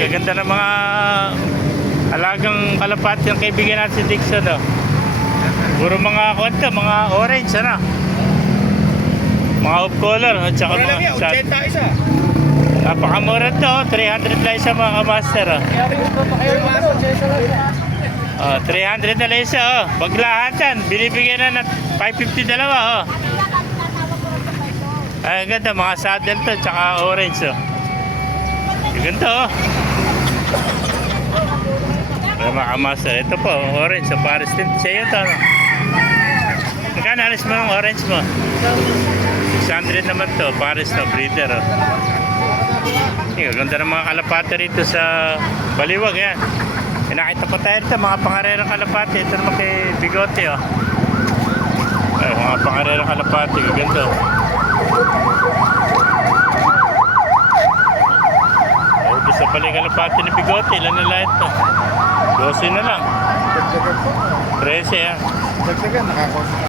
gaganda ng mga alagang kalapati ng kaibigan natin si Dixon, oh. Puro mga kwento, mga orange, ano? Mga off color, at saka Mura lang mga yan, 80 isa. napakamura to, oh. 300 lang isa mga kamaster, oh. 300 na lang isa, oh. Baglahatan, binibigyan na ng 550 dalawa, oh. Ay, ganda, mga saddle to, tsaka orange, oh. Ganda, oh. Ay, mga kamaster, ito po, orange, so pares din sa'yo to, no? Magkano alis mo yung orange mo? 600 naman to, pares to, breeder, oh. Ganda ng mga kalapate rito sa Baliwag, yan. Nakita pa tayo rito, mga pangarerang kalapate. Ito naman kay Bigote, oh. Ay, mga pangarerang kalapate, gaganda. Ay, gusto pala yung kalapate ni Bigote, ilan na lahat to? 12 na lang. 13, ah. Dagdagan, nakakuha.